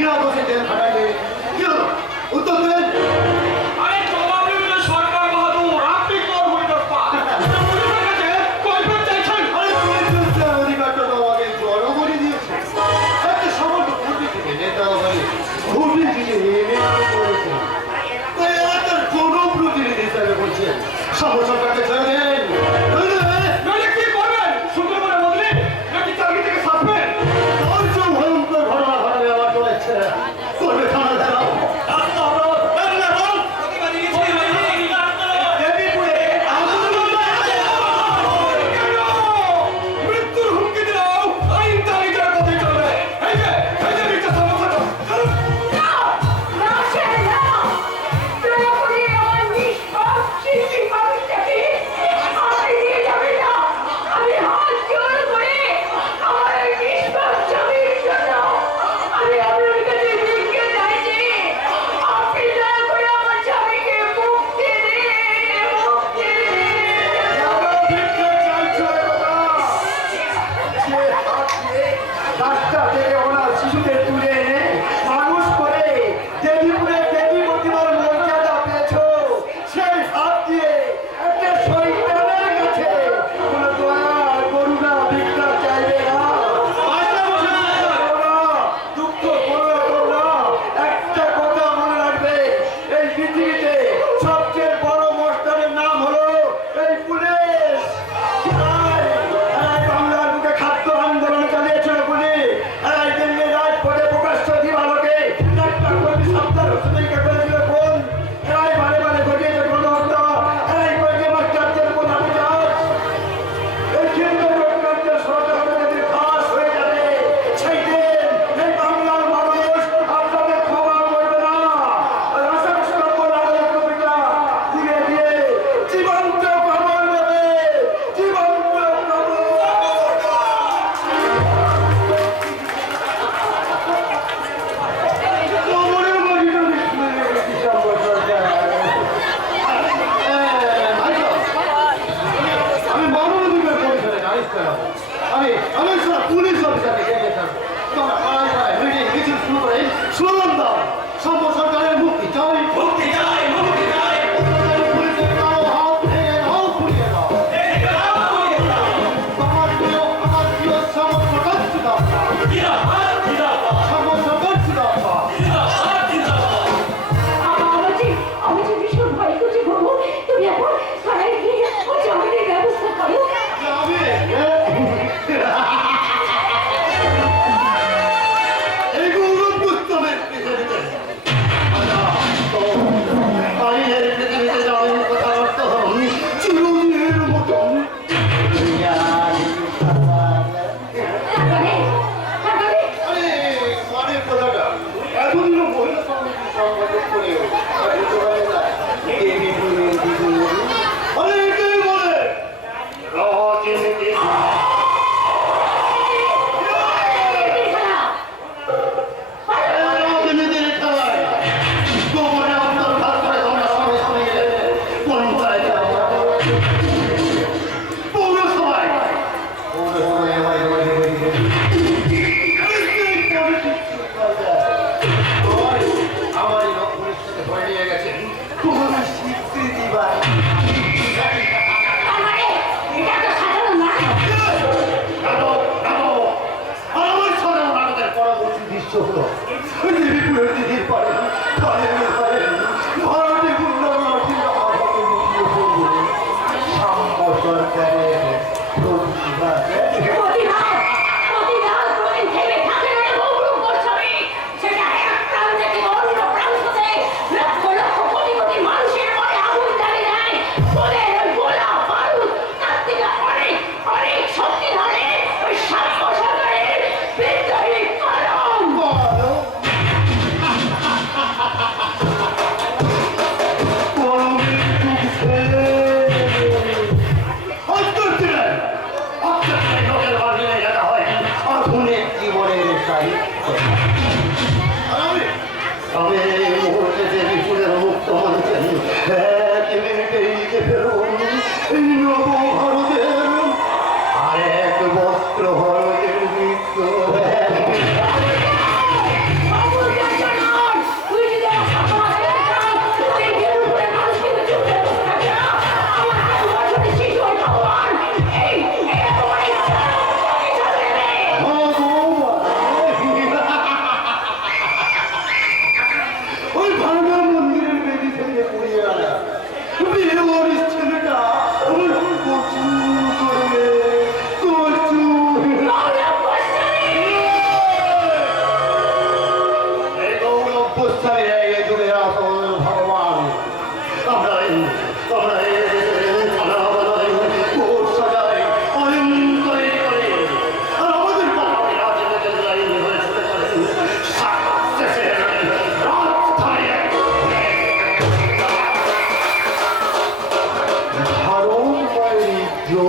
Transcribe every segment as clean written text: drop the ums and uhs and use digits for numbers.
বিনা দোষে জেল খাটাইলে কি হলো? উত্তর দেন। সমস্যাটাকে ছেড়ে দেন। কি করবেন? শুনতে পারে বদলে নাকি চাকরি থেকে ছাড়বেন? আর যে ভয়ঙ্কর ঘটনা ঘটাবে আমার চলেছে করবে থানা দেওয়া। মৃত্যুর হুমকি দিলেও আইন তালিকার পথে চলবে। এই যে সমস্যাটা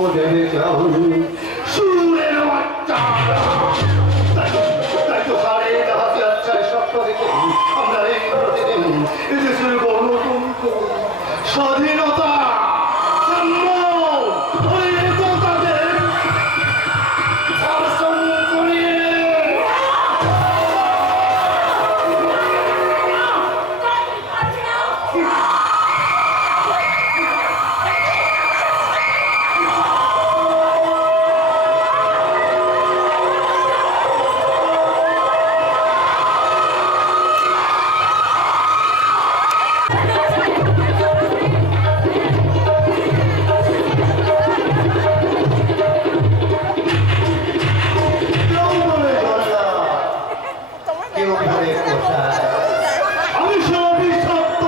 দেবে কেমন সুরের বাচ্চা তাই তো সাড়ে হাতে আচ্ছায় স্বপ্ন দেখে আমরা এই প্রতিদিন এদেশের গণতন্ত্র স্বাধীনতা সাম্য একতাদের শাসন করিয়ে আমি সবই সত্য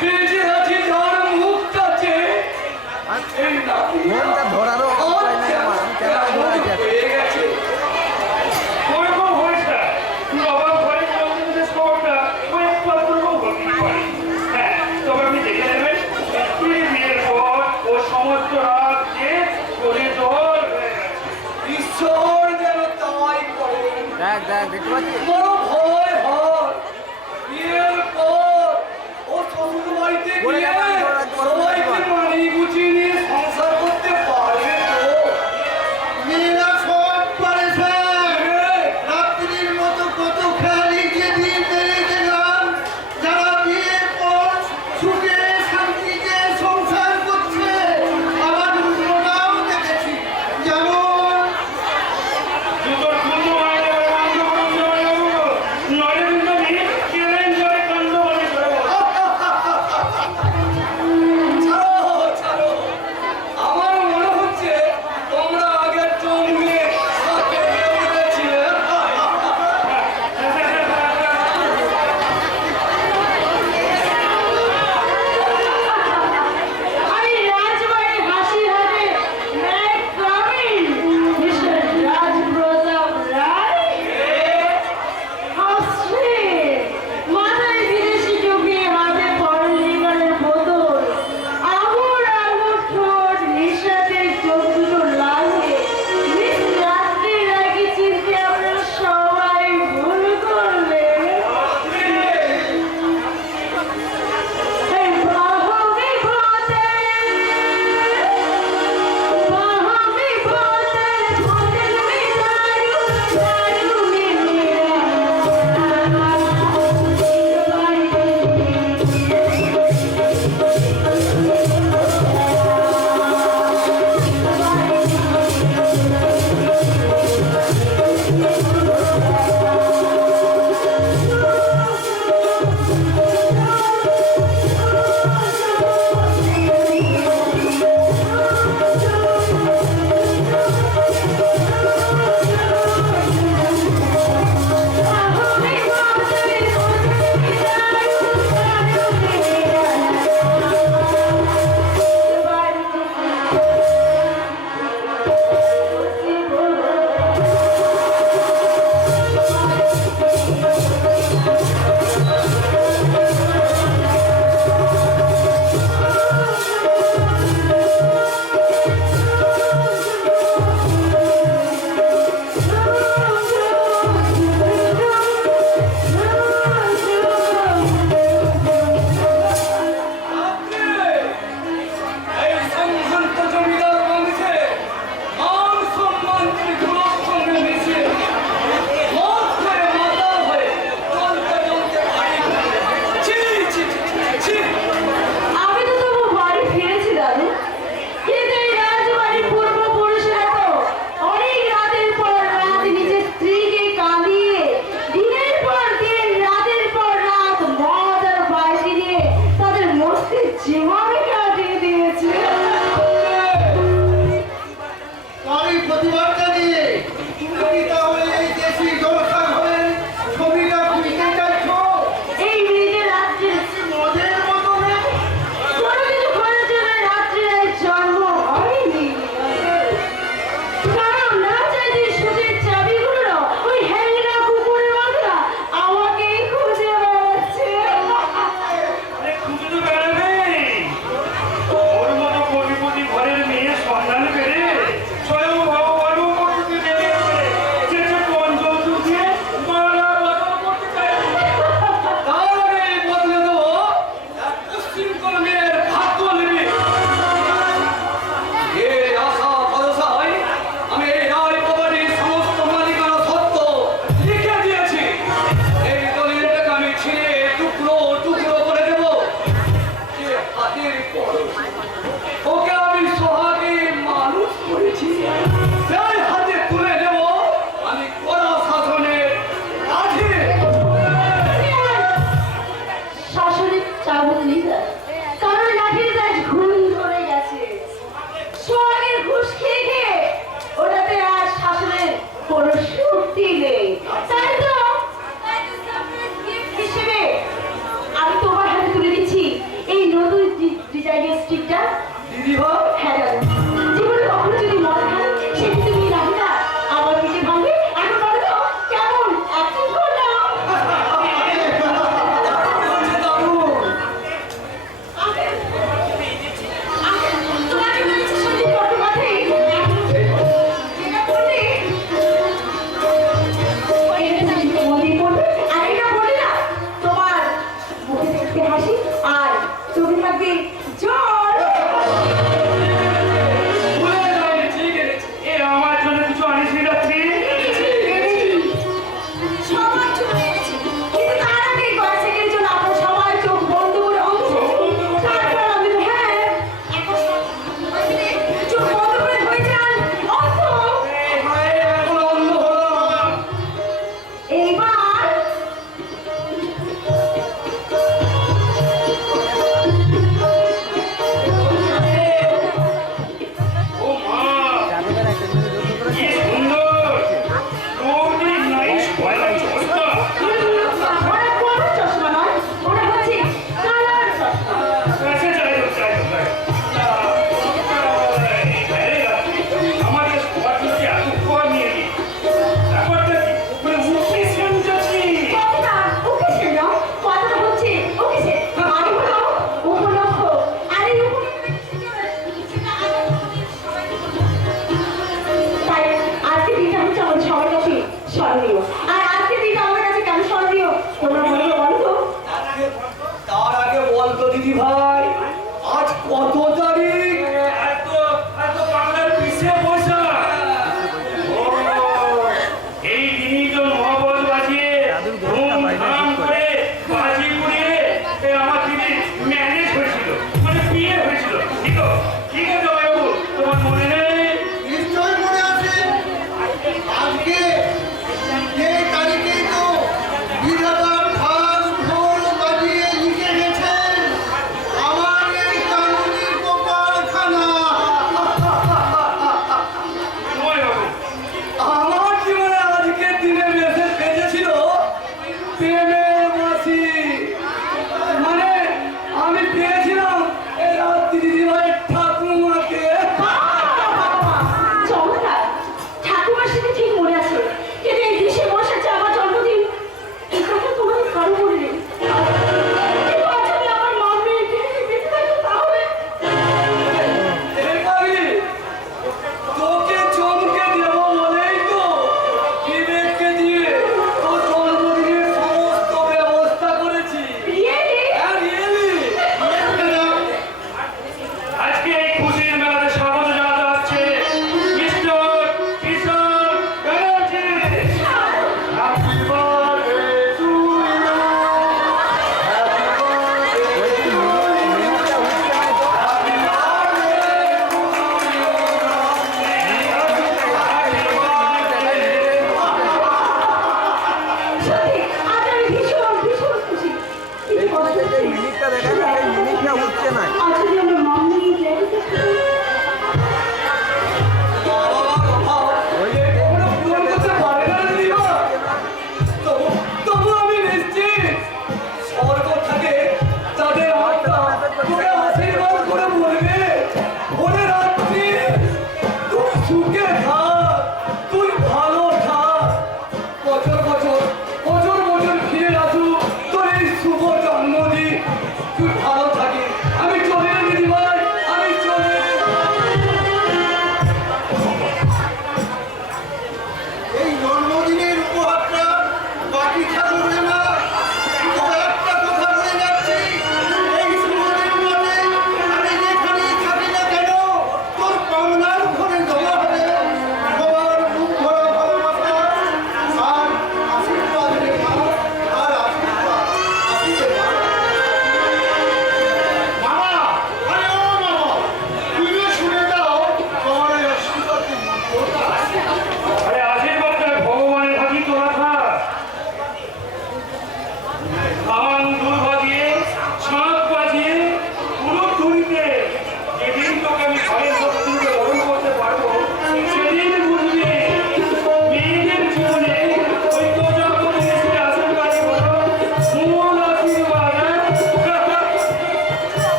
বেঁচে আছি যার মুখটাতে এই নাতি ধরারও উপায় নাই আমার, আমি ক্যামেরা ধরে রাখি আছি। হয়ে গেছে ওরকম হয়েছে বাবার ঘরে যে শহরটা ওই একটু আধটুকু হতেই পারে। হ্যাঁ তবে আপনি দেখে নেবেন তুই বিয়ের পর ও সমস্ত রাত যে করে জল হয়ে গেছে। ঈশ্বর যেন তাই করে দেখ দেখ দেখতে পাচ্ছিস? বড় ভয় হয় বিয়ের পর ও শ্বশুর বাড়িতে বলে গিয়ে গেলাম, ধরে রাখতে পারবো না, সবাইকে তোমার। মানি গুছিয়ে নিয়ে সংসার করতে পারবে তো মেয়েরা সব পারে স্যার। এ, রাত্রির মতো কত খেয়ালি যে দিন মেরে গেলাম যারা বিয়ের পর সুখে শান্তিতে সংসার করছে আমার উন্নতাও দেখেছি যেমন জুতোর খুঁজো হয় বন্ধ নয় কিন্তু আমি কেলেন জয় কাণ্ড বলে ছাড়ো ছাড়ো আমার মনে হচ্ছে তোমরা আগের জন্মে সাথে উঠেছিলে আমি রাজবাড়ি হাসি হাতে ন্যায় গ্রামীণ মিস্টার রাজপ্রতাপ রায় হাসছে মাথায় বিদেশি টুপি হাতে পরলিগারের বোতল আঙুর আঙুর ঠোঁট নিঃশ্বাসে চোখ দুটো লাগে মিস রাত্রি রাগে চিনতে আপনারা সবাই ভুল করলেন এই সম্ভ্রান্ত জমিদার বংশে মান সম্মান ত্রিপুরার সঙ্গে মিশে মদ করে মাতাল হয়ে চলতে চলতে বাড়ি ফিরে। ছি ছি ছি, ছি আমি তো তবু বাড়ি ফিরেছি দাদু কিন্তু এই রাজবাড়ির পূর্বপুরুষেরা তো অনেক রাতের পর রাত নিজের স্ত্রীকে কাঁদিয়ে দিনের পর দিন রাতের পর রাত মদ আর বালতি নিয়ে তাদের মস্তির জীবনে কাটিয়ে দিয়েছে তারই প্রতিবাদটা নিয়ে তুমি তাহলে এই দেশি জনসাধারণের ছবিটা বুঝতে চাইছো এই মেয়েদের রাত্রে মদের মতো না কোনো কিছু করার জন্য রাত্রে জন্ম হয়নি কারণ না চাইতে সুদের চাবিগুলো ওই হ্যাংরা কুকুরের মাথা আমাকেই খুঁজে বেড়াচ্ছে আরে খুঁজে তো বেড়াবে কত তারিখ? এত এত বাংলার পিছিয়ে বসা ও এই দিনই তো মহাবল বাজিয়ে ধুমধাম করে বাজি পুড়িয়ে আমার দিদি ম্যারেজ হয়েছিল, মানে বিয়ে হয়েছিল। ঠিক ঠিক আছে বাবু, তোমার মনে নেই? নিশ্চয় মনে আছে। আজকে এই তারিখেই তো বিধাতার ঢাক ঢোল বাজিয়ে লিখে গেছেন আমার এই কানুনি কপালখানা। সময় বাবু আমার জীবনে আজকের দিনে মেসেজ পেয়েছিল প্রেমের মাসি, মানে আমি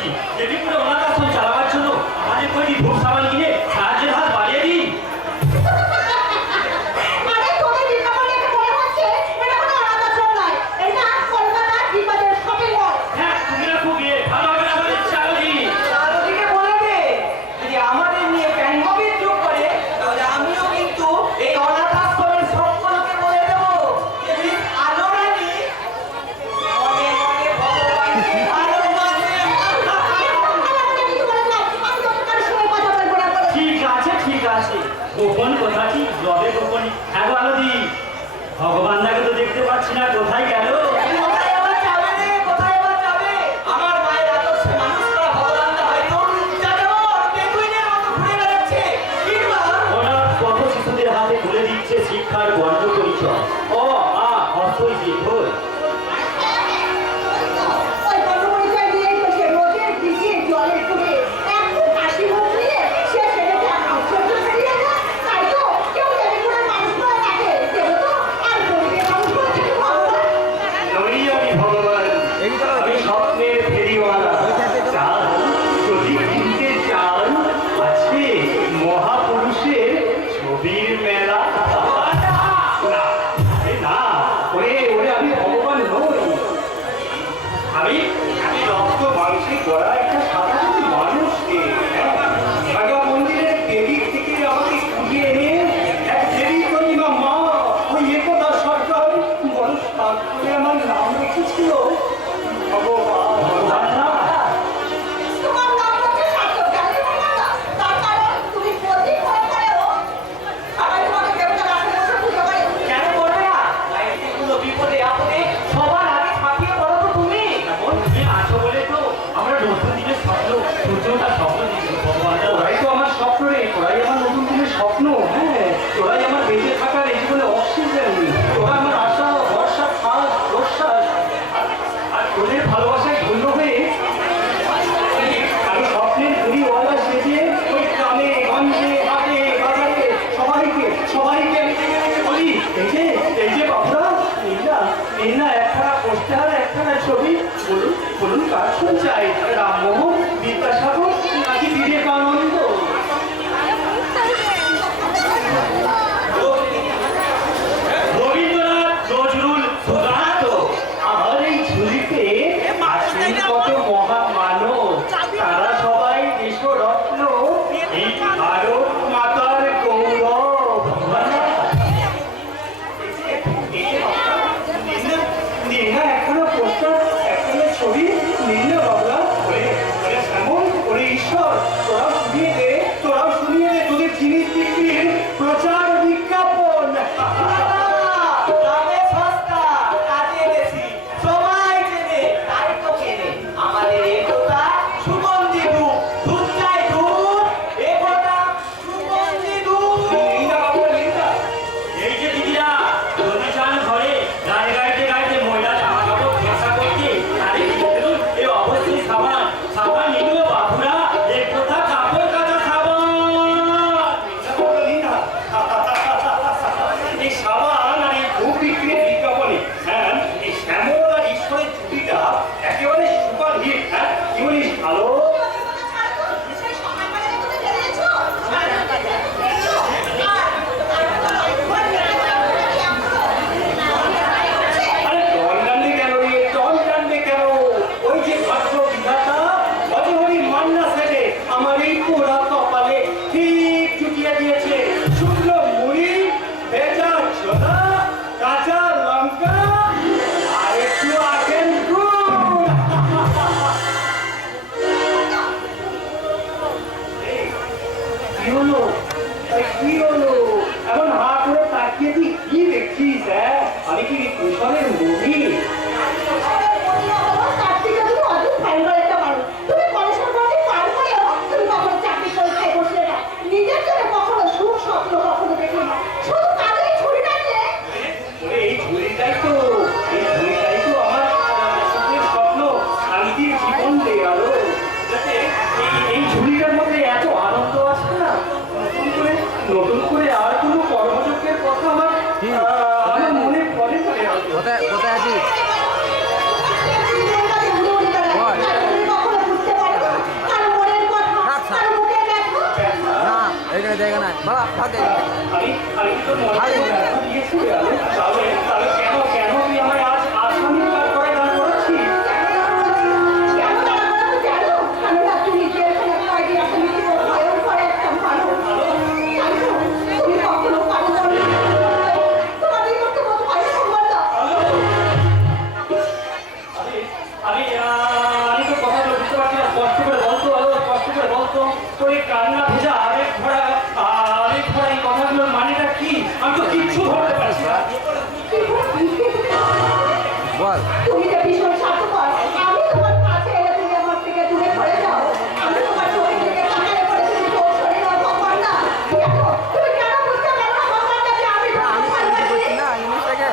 বলছি যদি পুরো অনাথ আশ্রম চালাবার জন্য আমাদের কয়টি ভোট সাবান কিনে সাহায্যের হাত বাড়িয়ে দিই। আরে তোদের বিজ্ঞাপনে একটা মনে হচ্ছে এটা কোনো আলাদা আশ্রম নয়, এটা কলকাতার বিপদের শপিং মল। হ্যাঁ তুমি রাখো গিয়ে ভালো হবে না আমাদের চাকরি। চারদিকে বলে দে যদি আমাদের নিয়ে প্যাঙ্গবির যোগ করে তাহলে আমিও কিন্তু এই অনাথ আশ্রমের সকলকে বলে দেবো যে মিস আলো রানী মনে মনে ভগবানকে ভালোবাসে। ঠিক আছে গোপন কথাটি লবে গোপন। হ্যাঁ গো আলোদি, ভগবানদাকে তো দেখতে পাচ্ছি না, কোথায় গেল? কোথায় আবার যাবে রে? কোথায় আবার যাবে? আমার মায়ের আদর্শে মানুষ করা ভগবানটা হয়তো যাযাবর পেঙ্গুইনের মতো ঘুরে বেড়াচ্ছে। কিংবা ওরা কত শিশুদের হাতে তুলে দিচ্ছে শিক্ষার বর্ণ পরিচয়। ও আ অর্থই দীর্ঘই। ওই বড় পরিচয় দিয়েই তো সে রোদের দিকে জলের টুকে একটু হাসি মুখ নিয়ে সে ছেলেকে আশ্চর্য বেরিয়ে যায়। তাই তো কেউ টেলিফোনের মানুষ করে থাকে দেবো তো আর গরিবের মানুষ করে থাকে ভগবান। নই আমি ভগবান, আমি স্বপ্নের ফেরিওয়ালা। চাল যদি কিনতে চান আছে মহাপুরুষের ছবির মেলা। না, আরে না, ওরে ওরে আমি ভগবান নই। আমি আমি রক্ত মাংসে গড়া একটা সাধারণ মানুষকে ভাগা মন্দিরের দেবীর থেকে আমাকে খুঁজে এনে এক দেবী করিমা মা ওই একতা সরকার বড় সাত করে আমার নাম রেখেছিল ভগবান। ভগবান না, তোমার নাম হচ্ছে সত্যজ্ঞানী মহিলা। তার কারণ তুমি প্রতি পরম্পরায়ও সবাই তোমাকে দেবতার আসনে বসে পুজো করে। কেন করবে না? এগুলো বিপদে আপদে সবার আগে ছাপিয়ে পড়ো তো তুমি। এখন তুমি আছো বলে তো আমরা নতুন দিনের স্বপ্ন সূর্যটা স্বপ্ন দিচ্ছি ভগবান। ওরাই তো আমার স্বপ্ন রে, ওরাই আমার নতুন দিনের স্বপ্ন। হ্যাঁ, ওরাই আমার বেঁচে থাকার এই জীবনে অক্সিজেন, ওরা আমার আশা ভরসা শ্বাস প্রশ্বাস। আর তোদের ভালোবাসায় ধন্য হয়ে আমি স্বপ্নের ঘুড়িওয়ালা সেজে ওই গ্রামে গঞ্জে হাটে বাজারে সবাইকে সবাইকে আমি বলি এই যে বাবুরা এই না একখানা পোস্টার একখানা ছবি, বলুন বলুন কার শুন চাই, রামমোহন বিদ্যাসাগর নাকি বিবেকানন্দ? রবীন্দ্রনাথ নজরুল সুকান্ত। আমার এই ঝুলিতে আছেন কত মহামানব, তারা সবাই দেশরত্ন, এই ভারত মাতার গৌরব। নিন না একখানা পোস্টার একখানা ছবি, নিন না বাবলা। ফাঁকে আমি তো মনে হয় দিয়ে ছুটে গেল। তাহলে তাহলে কেন কেন তুই আমায় আজ আসামি করে দাঁড় করাচ্ছিস? কেন দাঁড়া করাতে জানো? আমি না তুমি জেলখানা কয়েদি একটা মিটিং ভয়ঙ্কর একটা মানুষ। জানো, তুমি কখনো কারো জন্য তোমাদের মতো মতো ভয় করবে না। আমি তো কথা বুঝতে পারছি না। কষ্ট করে বলতো কষ্ট করে বলতো তোর এই কান্না ভেজা আরেক ভরা এই কথাগুলোর মানেটা কি? আমি তো কিচ্ছু ধরতে পারছি না। বল তুমি যে ভীষণ স্বার্থপর, আমি তোমার কাছে এলে তুমি আমার থেকে দূরে সরে যাও। আমি তোমার চোখের দিকে তাকালে পরে তুমি চোখ সরে যাও, ভগবান না। দেখো, তুমি কেন বুঝতে পারো না ভগবান যে আমি আমি তোমাকে কিছু ভালোবাসি? করছি না জিনিসটাকে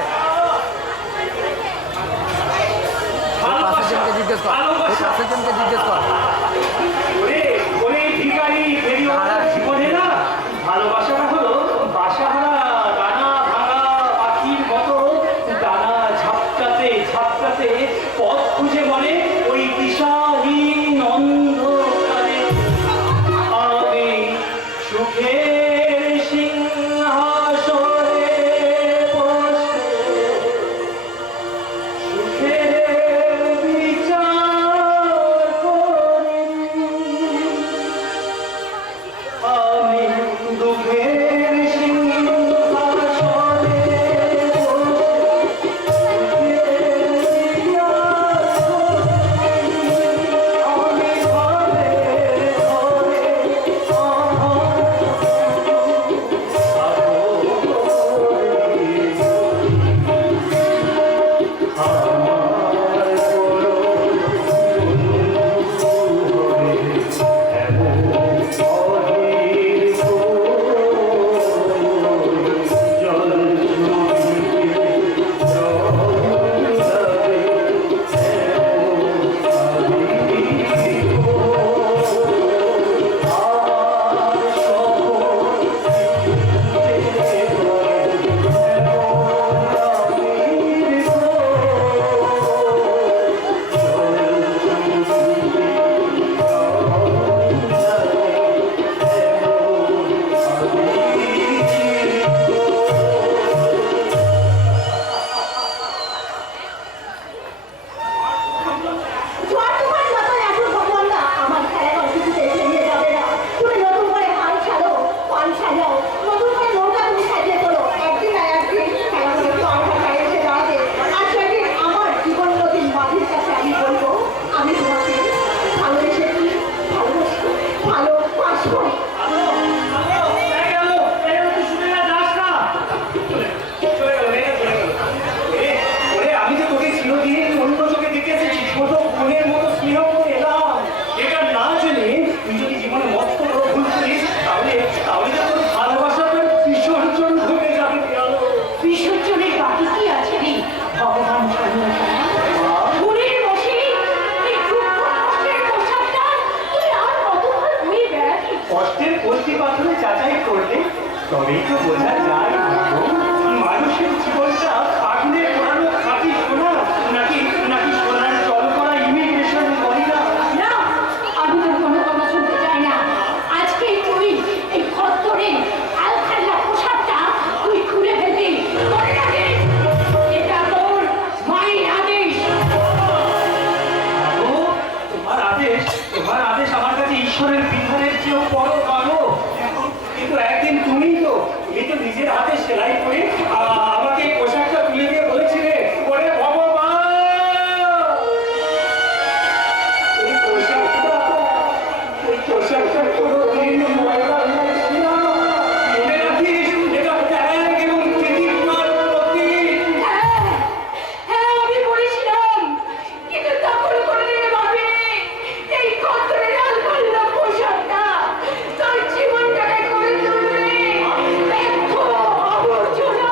পাশের জনকে জিজ্ঞেস কর পাশের জনকে জিজ্ঞেস কর ওরে ভিখারি বেরিওয়ালার জীবনে না ভালোবাসাটা হলো বাসাহারা ডানা ভাঙা পাখির মতো ডানা ঝাপটাতে ঝাপটাতে পথ খুঁজে মনে ওই দিশাহীন অন্ধকারে আমি সুখের সিংহাসনে বসে সুখের বিচার করি আমি দুঃখের সিংহাসনে আমি ঘরে জোয়ার তুফান যতই আসুক ভগবান না, আমার খেলাঘর কিছুতে এসে নিয়ে যাবে না। তুমি নতুন করে হাল ছাড়ো, পান সাজাও, নতুন করে নৌকা তুমি সাজিয়ে তোলো। একদিন না একদিন খেলাঘরের তো আমার গায়ে এসে দাঁড়াবে। আর সেদিন আমার জীবন নদীর মাঝির কাছে আমি বলবো, আমি তোমাকে ভালোবেসেছি, ভালোবাসবো। আমি যে তোকে চিরদিন অন্য চোখে দেখে এসেছি, ছোট বোনের মতো স্নেহ করে এলাম। এটা না জেনে তুই যদি জীবনে মস্ত বড় ভুল করিস তাহলে তাহলে তো তোর ভালোবাসাটা বিসর্জন ঘটে যাবে। বিসর্জনের বাকি কি আছে রে? ভগবান জানিয়ে গুণের বসে এই দুঃখ কষ্টের পোশাকটা তুই আর কতক্ষণ বয়ে বেড়াবি? কষ্টের কষ্টি পাথরে যাচাই করলে তবেই তো বোঝা যায় মানুষের জীবনটা আগুনে পোড়ানো খাঁটি সোনা নাকি নাকি সোনার জল করা ইমিগ্রেশন গয়না। না, আমি তোর কোনো কথা শুনতে চাই না। আজকে তুই এই খদ্দরে আলখাল্লা পোশাকটা তুই খুলে ফেলবি। মনে রাখিস, এটা তোর মায়ের আদেশ। ও, তোমার আদেশ আমার কাছে ঈশ্বরের বিধানের চেয়েও বড় কালো। কিন্তু একদিন তুমি তো নিজের হাতে সেলাই করে আমাকে এই পোশাকটা তুলে দিয়ে বলেছিলে, ওরে ভগবান এই পোশাকটা কোনোদিন ময়লা হইস না। মনে রাখিস, এটা ত্যাগ এবং প্রতিজ্ঞার প্রতীক। হ্যাঁ, আমি বলেছিলাম, কিন্তু তখন কোনোদিন ভাবিনি এই খদ্দরের আলখাল্লা পোশাকটা তোর জীবনটাকে করে তুলবে ব্যর্থ, অবর্জনা।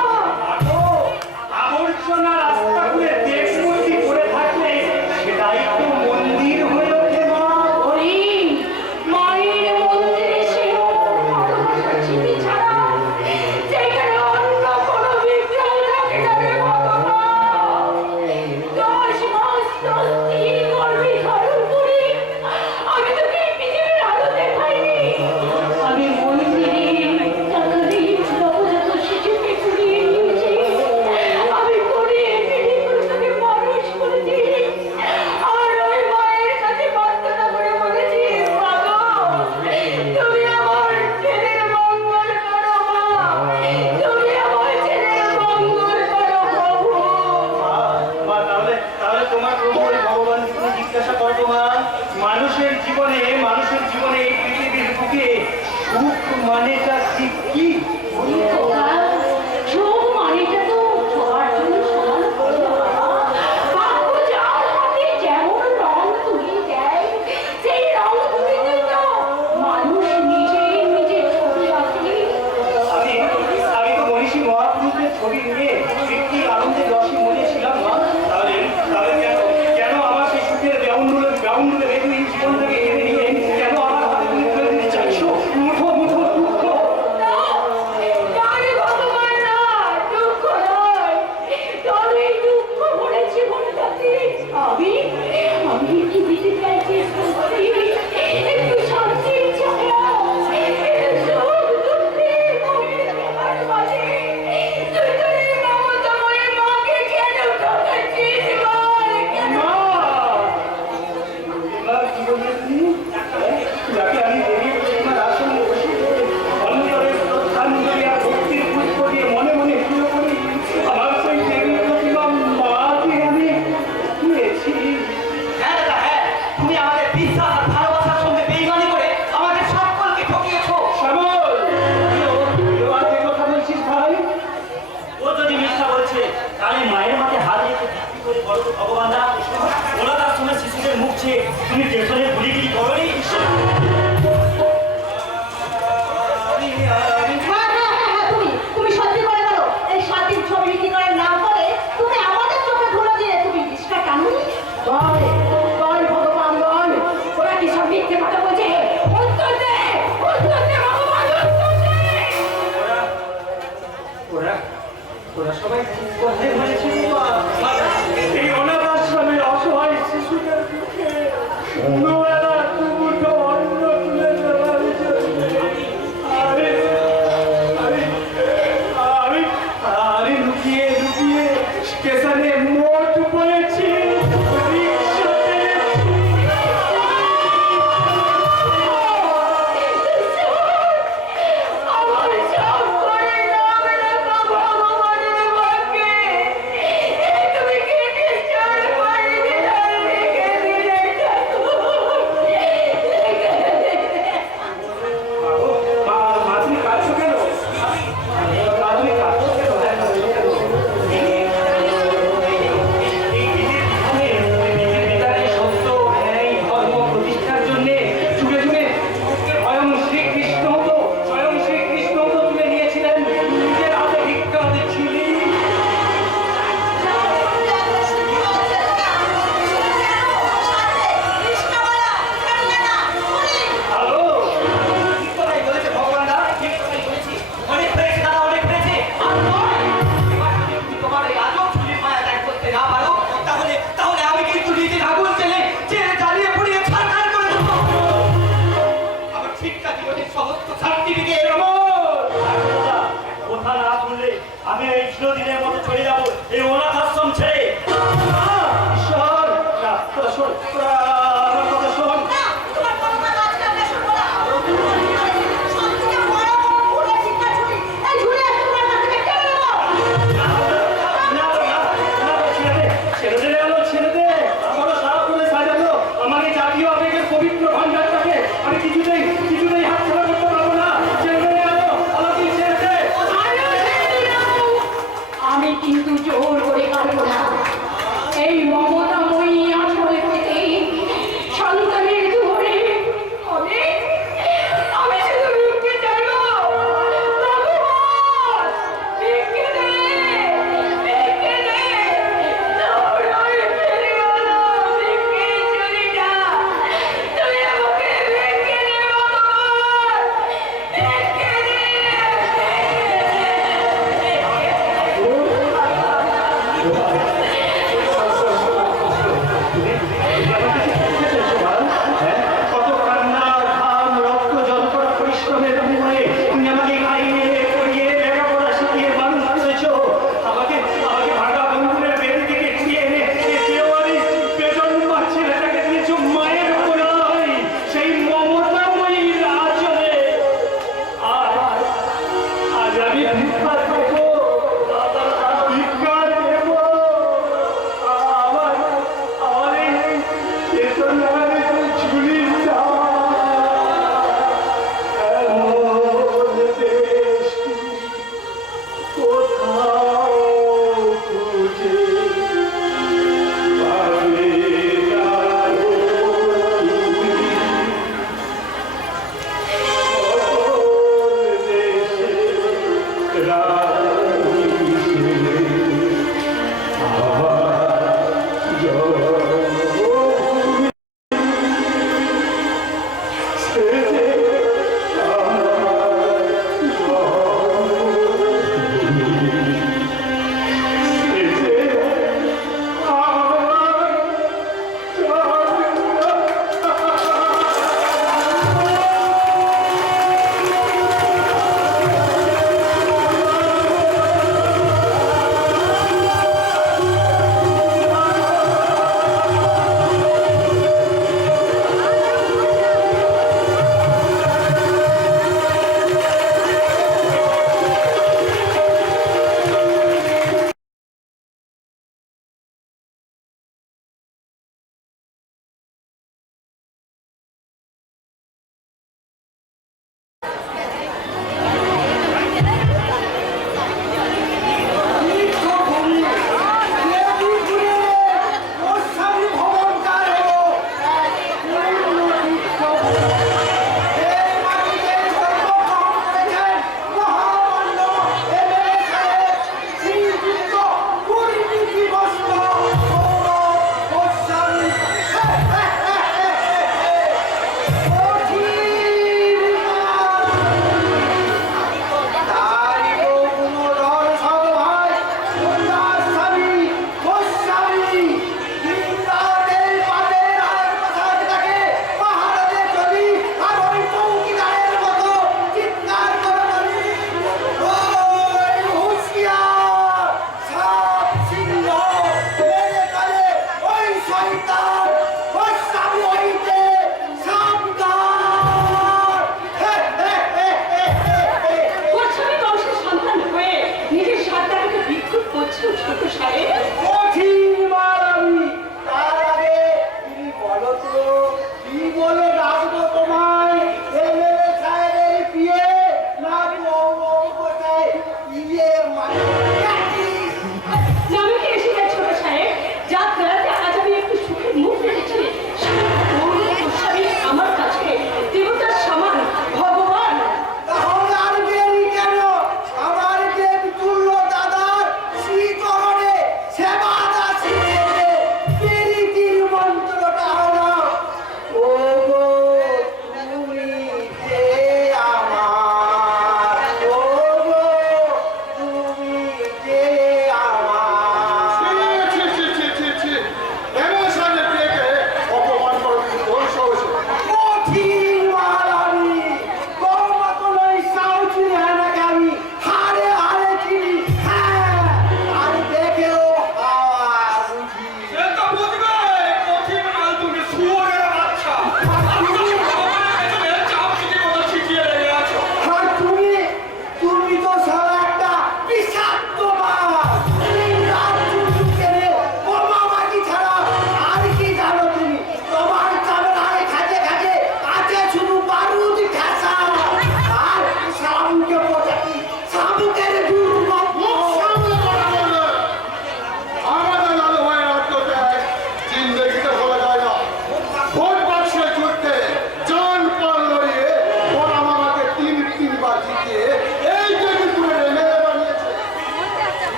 ভগবান দা অনাথ আশ্রমের শিশুদের মুখ চেয়ে তুমি যেখানে গুলিগিরি করনি তুমি সত্যি করে বলো এই স্বাধীন ছবি বিক্রি করার নাম করে তুমি আমাদের চোখে ধুলো দিয়ে তুমি রিস্কা টানুনি বল বল ভগবান বল ওরা কি সব মিথ্যে কথা বলছে উত্তর দে ভগবান উত্তর দে ওরা সবাই কোথায় বলেছে এই অনাথ আশ্রমের অসহায় শিশুদের মুখে দুবেলা দুমুঠো অন্ন তুলে দেওয়ার জন্য আমি লুকিয়ে লুকিয়ে স্টেশনে মোট পড়েছি রিক্সাতে আমার সব করে নাম রাখা ভগবানের ভাগ্যে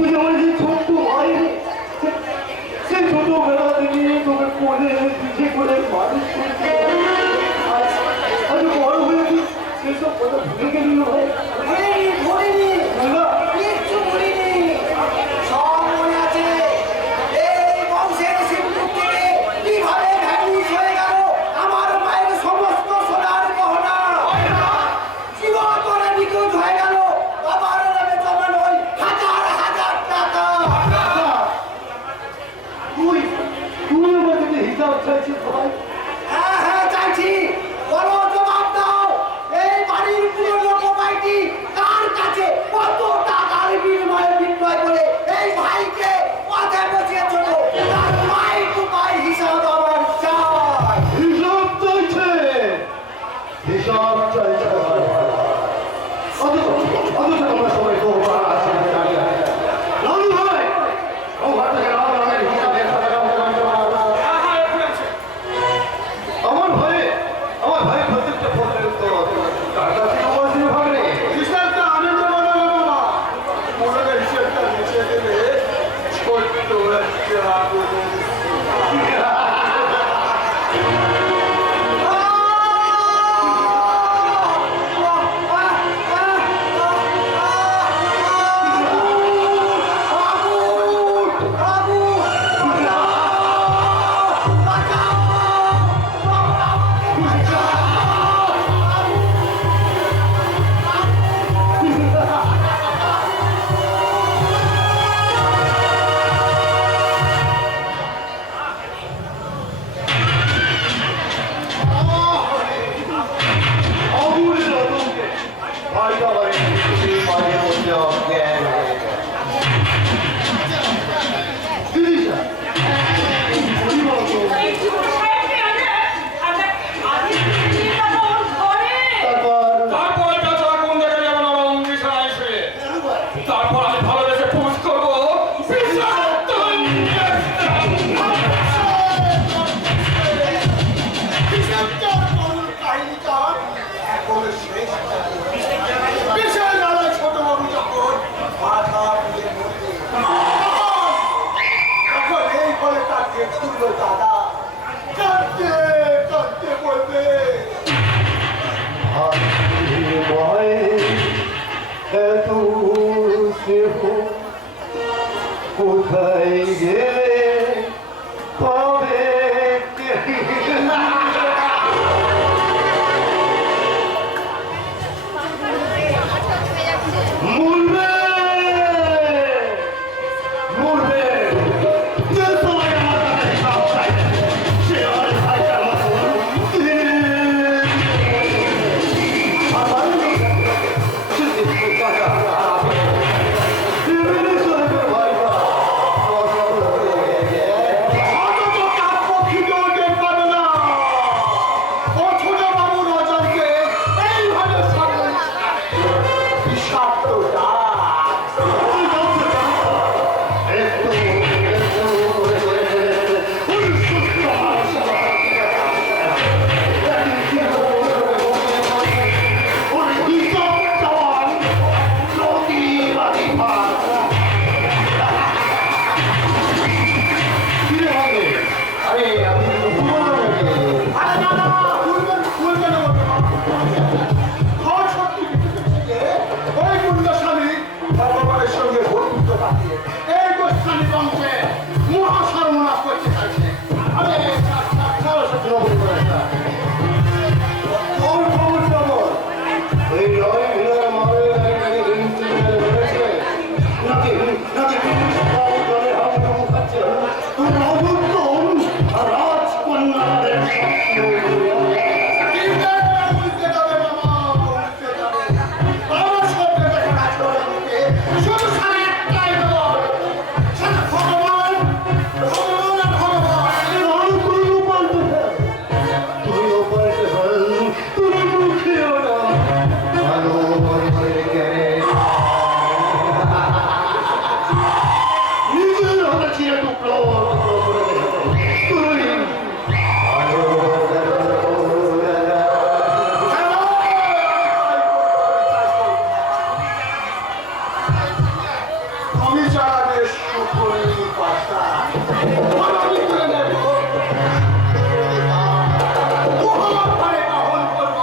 তুই আমার যে ছোট্ট ভাই সে ছোটবেলা থেকে তোকে কোলে পিঠে করে মানুষ করছে আজ বড় হয়েছি সেসব কথা ভুলে গেলি ভাই কিচ্ছু বলিনি সব মনে আছে এই বংশের সিন্ধুক থেকে কিভাবে ভ্যানিশ হয়ে গেল আমার মায়ের সমস্ত সোনার গহনা চিরতরে নিখোঁজ হয়ে গেল বাবার নামে জমানো ওই হাজার হাজার টাকা তুই আমার কাছে হিসাব চাইছিস ভাই হ্যাঁ হ্যাঁ চাইছি বলো জবাব দাও এই বাড়ির পুরনো মোবাইলটি কার কাছে কত টাকার বিনিময়ে বিক্রয় করে এই ভাইকে পথে বসিয়েছিল তার মাই টু মাই হিসাব আমার চাই হিসাব চাইছে হিসাব চাইছে অথচ তোমরা সবাই দৌড় আছে লালু ভাই ও ঘর থেকে রামের হিসাব দিয়ে আমার ভাই প্রত্যেকটা পত্রের উত্তর তার কাছে আমার দিয়ে ভাবলে হিসাবটা আনন্দ মনে হলো না মনে হিসাবটা লিখে দেবে ছোট্ট একটা তারপর বেচারা কোন জায়গায় যেমন আমার অঙ্গি সারা এসে তারপর আমি ভালোবেসে পুষ করবো বিষাক্ত বিশাল লড়াই ছোট বাবু যখন মাথা দিয়ে মরতে তখন এই বলে তাকে তুলল দাদা কাঁদতে কাঁদতে বলবে কোথায় গেলে তবে মরবে মরবে যে সবাই আমার কাছে হিসাব চাইবে সে আমার ভাইটা আমার ভাই আমি চালাবে সুখী পাশা আমি করে নেব মহাভারে দহন করব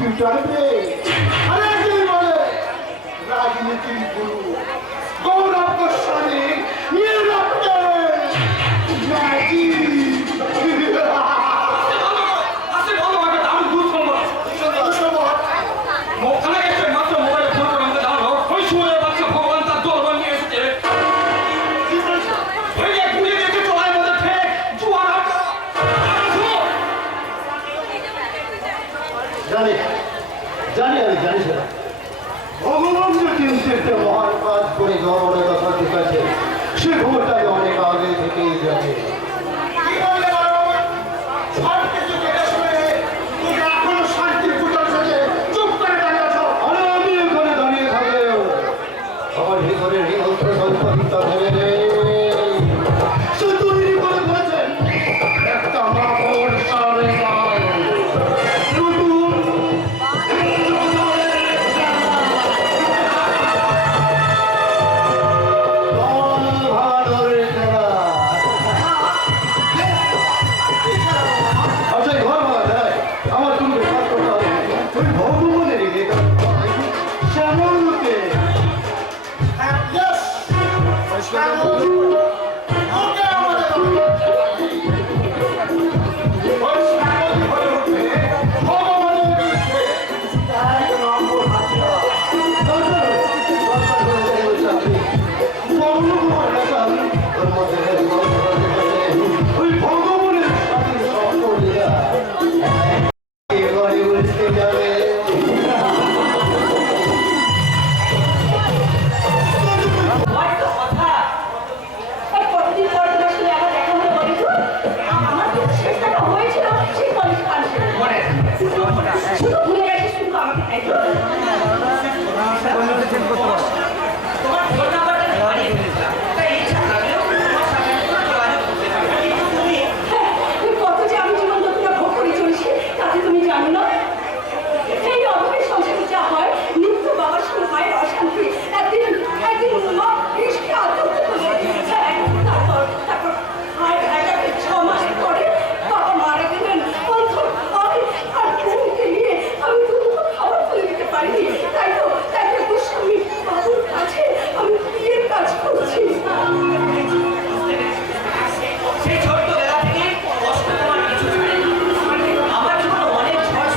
কম্পিউটার আরে কি বলে রাজনীতির গুরু গৌরব গোস্বামী আসে ভালো আগে দাম দুধ সম্ভব ওখানে এসে মাত্র মোবাইল ফোন করে আমাকে দাঁড়ানো ওই সময় বাচ্চা ভগবান তার দরবার নিয়ে এসেছে ভেঙে পুড়িয়ে দিয়েছে চলার মধ্যে ফেক জুয়ার আড্ডা জানি জানি আমি জানি সেটা ভগবান যে কিন্তু একটা মহান কাজ করে জনগণের কথা ঠিক আছে সে খবরটাকে অনেক আগে থেকেই জানে আরে আমি এখানে দাঁড়িয়ে থাকলেও আমার ভিতরে নিরস্ত্র সম্পাদিত ভেবে নেই সে তৈরি করে বলেছেন একটা মাপড় সারে নতুন আর কতদিন পর তোমার সাথে আবার দেখা হলো বলো তো? আমার তো শেষ দেখা হয়েছিল সেই কলেজ ফাংশনে। শুধু ভুলে গেছিস শুধু আমাকে তাই তো? তোমার ফোন নাম্বারটা হারিয়ে ফেলেছি তাই ইচ্ছা থাকলেও তোমার সাথে যোগাযোগ করতে পারি তুমি হ্যাঁ, কত যে আমি জীবন যতটা ভোগ করে চলছি তাতে তুমি জানো না? এই অভাবের সংসারে যা হয় নিত্য বাবার সঙ্গে মায়ের অশান্তি একদিন মা রিস্কে আত্মহত্যা করবে হ্যাঁ, তারপর আর 6 মাস পরে বাবা মারা গেলেন অন্তর আমি আর বোনকে নিয়ে আমি দুটো খাবার তুলে দিতে পারিনি তাই তো গোস্বামী বাবুর কাছে আমি বিয়ের কাজ করছি সেই ছোট্ট বেলা থেকে কষ্ট তোমার কিছু ছাড়েনি আমার জীবনে অনেক ঝড়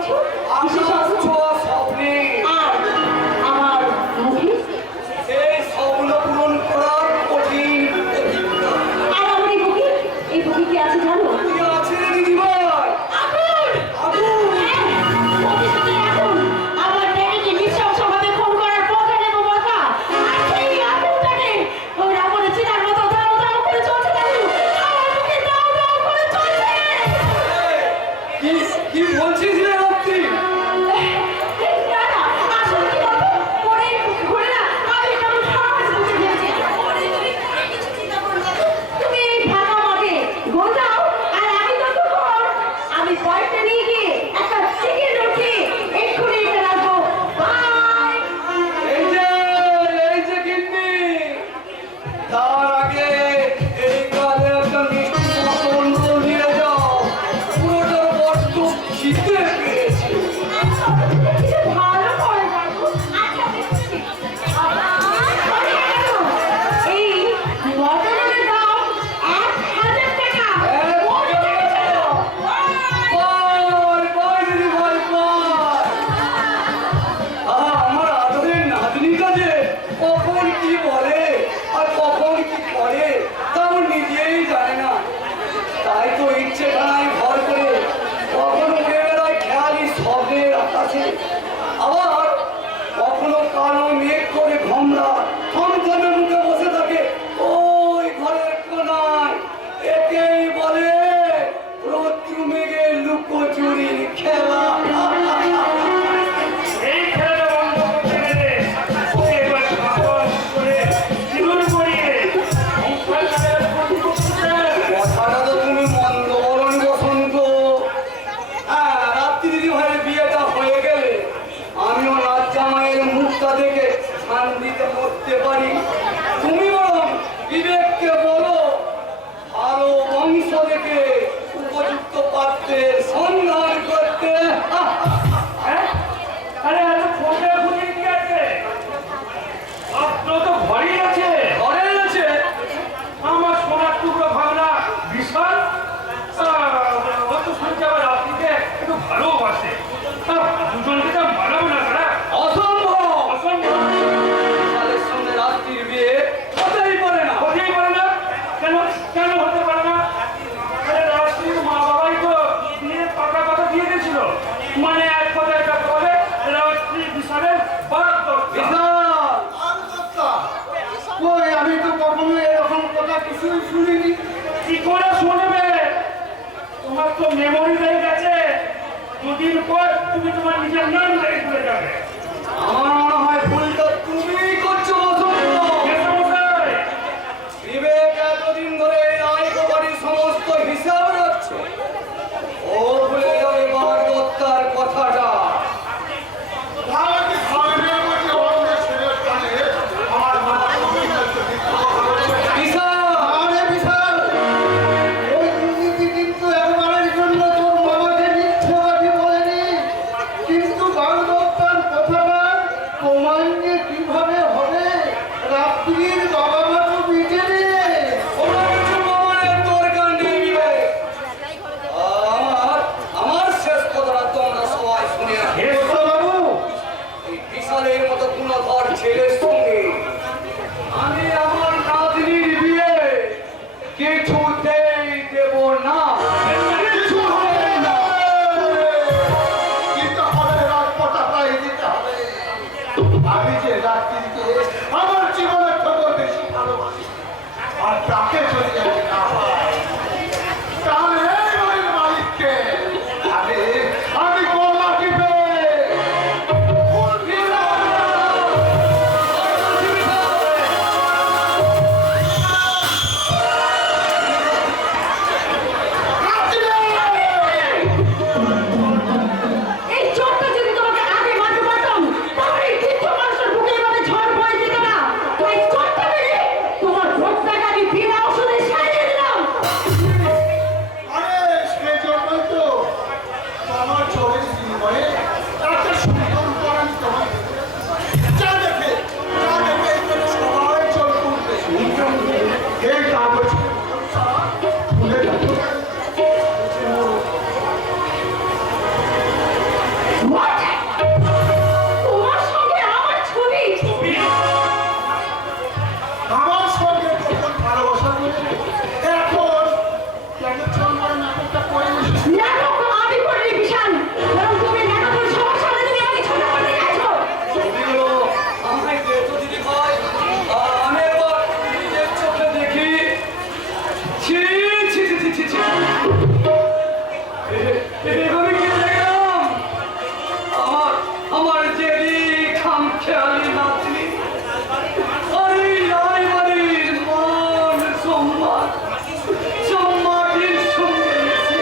ভাবছ? কিসের স্বপ্ন? ছোঁয়া স্বপ্নে আর আমার মুখে এই স্বপ্ন পূরণ করার কঠিন প্রতিজ্ঞা। আর আমার এই বুকে কি আছে জানো? কি আছে রে দিদিভাই? আগুন! আগুন! হ্যাঁ, ভবিষ্যতে আগুন। আমার ড্যাডিকে নৃশংসভাবে খুন করার পথে নেব বাঁকা। আর সেই আগুনটাকে ওই রাবণের চিতার মতো দাও দাও করে চলছে দাদু। আমার বুকে দাও দাও করে চলছে। কি বলছিস রে রাত্রি? না, না, আসলে কি বলতো? পরের বুকে ঘুরে না, আমি কেমন সাহস বুঝে ফেলছি। তুমি কিছু চিন্তা করো না। তুমি এই ফাঁকা মাঠে গোল দাও, আর আমি ততক্ষণ আমি পয়েন্টটা নিয়ে গিয়ে একটা চিকেন রুটি এক্ষুনি এনে রাখবো। বাই। এই যে গিন্নি, তার আগে এই কালে একটা মিষ্টি মতন নিয়ে যাও। পুরোটা বড্ড খিদে পেয়েছে। ভালো করে রাখবো। আচ্ছা, দেখছি। এই মটরের দাম 1000 টাকা। বাই, বাই দিদিভাই, বাই। আমার আদরের নাতনিটা যে কখন কি বলে আর কখন কি করে তা ও নিজেই জানে না। তাই তো ইচ্ছে টানায় ভর করে কখনো উড়ে বেড়ায় খেয়ালি স্বপ্নের আকাশে, আবার কখনো কালো মেঘ করে ঘমরা থমথমে মুখে বসে থাকে ওই ঘরের কোনায়। একেই বলে রৌদ্র মেঘে লুকোচুরির খেলা। এই খেলাটা বন্ধ করতে গেলে ওকে এবার সাবধান করে সিঁদুর পরিয়ে সংসার কাটার প্রতি করতে চায়। কথাটা তো তুমি মন্দ বলনি বসন্ত। হ্যাঁ, রাত্রি দিদি ভাইয়ের বিয়েটা হয়ে গেলে আমিও রাত জামাইয়ের মুখটা দেখে শান্তিতে মরতে পারি। তুমি বরং বিবেককে বলো ভালো বংশ দেখে উপযুক্ত পাত্রের সন্ধান করতে। হ্যাঁ? আরে এত ফোনটা খুঁজে কি আছে? পাত্র তো ঘরেই আছে। ঘরে আছে আমার সোনার টুকরো ভাবনা বিশাল অত শুনছে আবার রাত্রিতে একটু ভালোবাসে। দুজনকে তো মানাবো না তারা। অসম্ভব। অসম্ভব। বিশালের সঙ্গে রাত্রির বিয়ে হতেই পারে না। হতেই পারে না। কেন কেন হতে পারে না? আরে রাত্রির মা বাবাই তো বিয়ের পাকা কথা দিয়ে দিয়েছিল। মানে এক কথায় কাজ বলে রাত্রি বিশালের বাদ দরকার। বিশাল আলবত্তা। কই, আমি তো কখনো এরকম কথা কিছুই শুনিনি। কি করে শুনবে? তোমার তো মেমোরি হয়ে গেছে। দুদিন পর তুমি তোমার নিজের নাম ধরে ভুলে যাবে। আমার মনে হয় ভুলটা তুমিই করছো বসন্ত। মেসমশাই, বিবেক এতদিন ধরে এই রায়বাড়ির সমস্ত হিসাব রাখছে। ও ভুলে যাবে বাগদত্তার কথাটা। ভারতে ধর্মের মধ্যে অন্য ছেলের টানে আমার বাবা বিশাল আরে বিশাল, ওই দুর্নীতি কিন্তু একবারের জন্য তোর মামাকে মিথ্যাবাদী বলেনি, কিন্তু বাগদত্তার কথাটা নাটক আমি করিনি বিশাল, বরং তুমি নাটকের সমস্যা হলে তুমি আমাকে ছোট করতে চাইছো। ছবিগুলো আমায় দেখো দিদি ভাই, আর আমি এবার নিজের চোখে দেখি। ছি ছি ছি ছি ছি ছি। আমি কি দেখলাম? আমার খাম খেয়ালি নাতনি, আরে নাই বাড়ির মান সম্মান সম্মানের সঙ্গে মিশে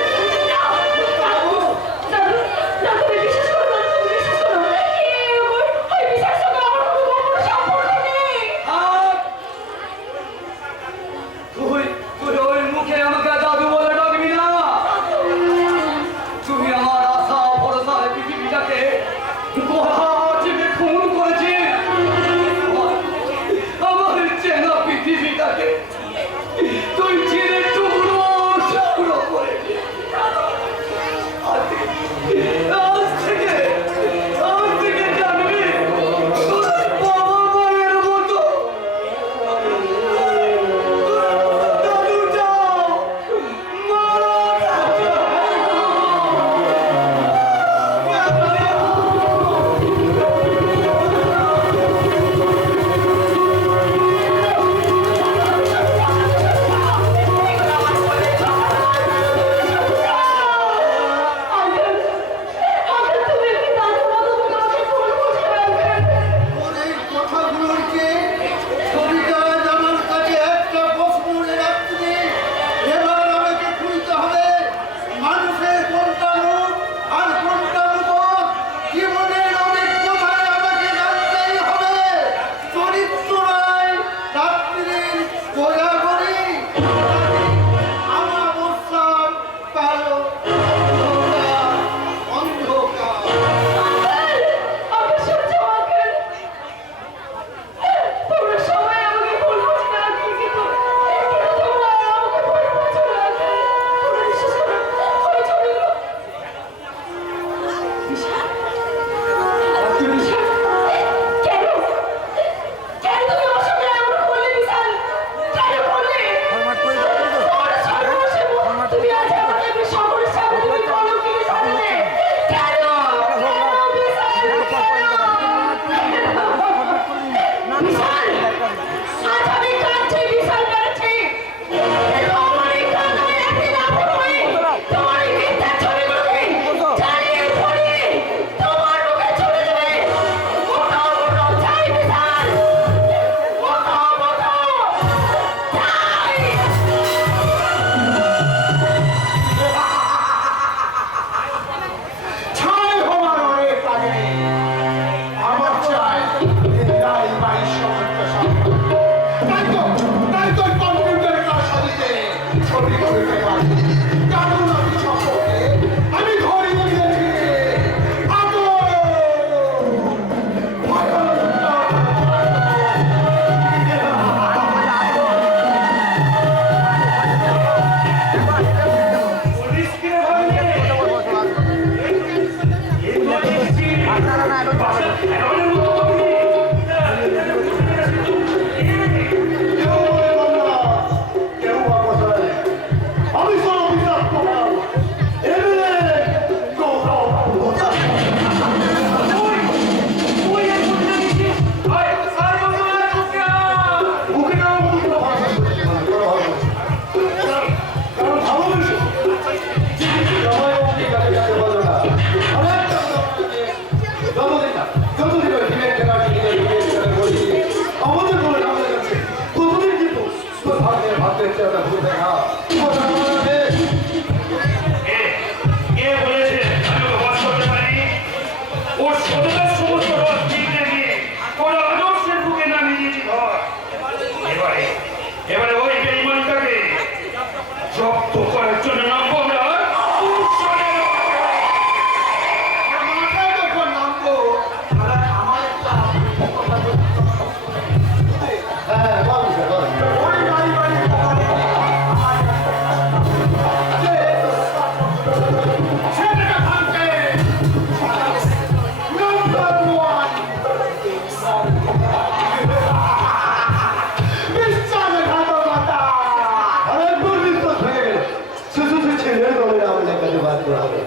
বাধ্য হবে।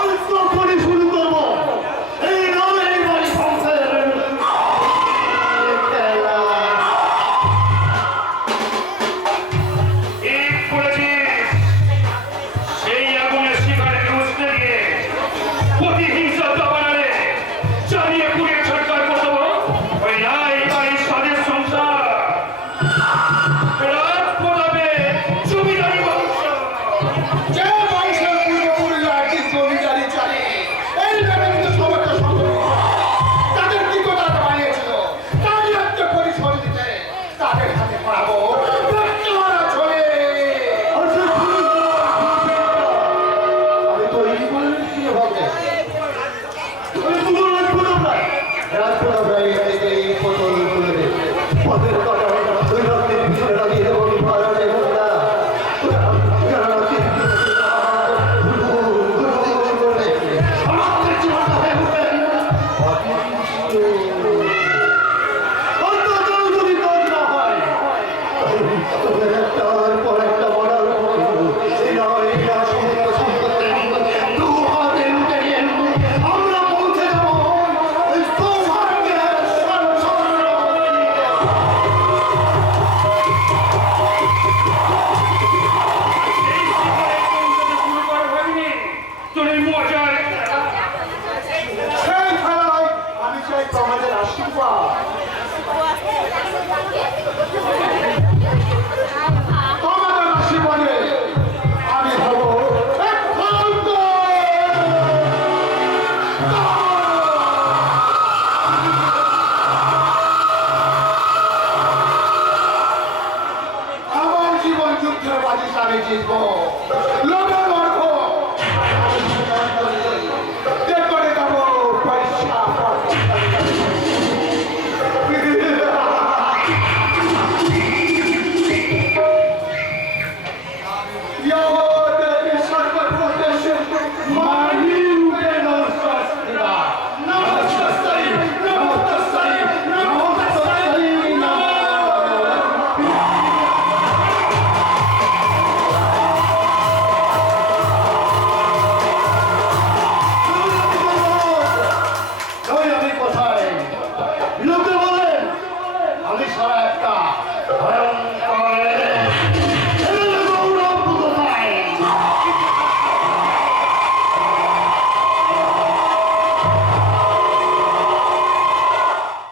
অল্প করে শুরু করবো এই নয় বাড়ি সংসারের খেলা। ঠিক বলেছিস। সেই আগুনের শিখারে বুঝতে গিয়ে প্রতিহিংসা দবানারে চালিয়ে পুড়িয়ে ছটকার করবো ওই নাই বাড়ির স্বাদের সংসার রাত পড়াবে জমিদারি বংশ। জয়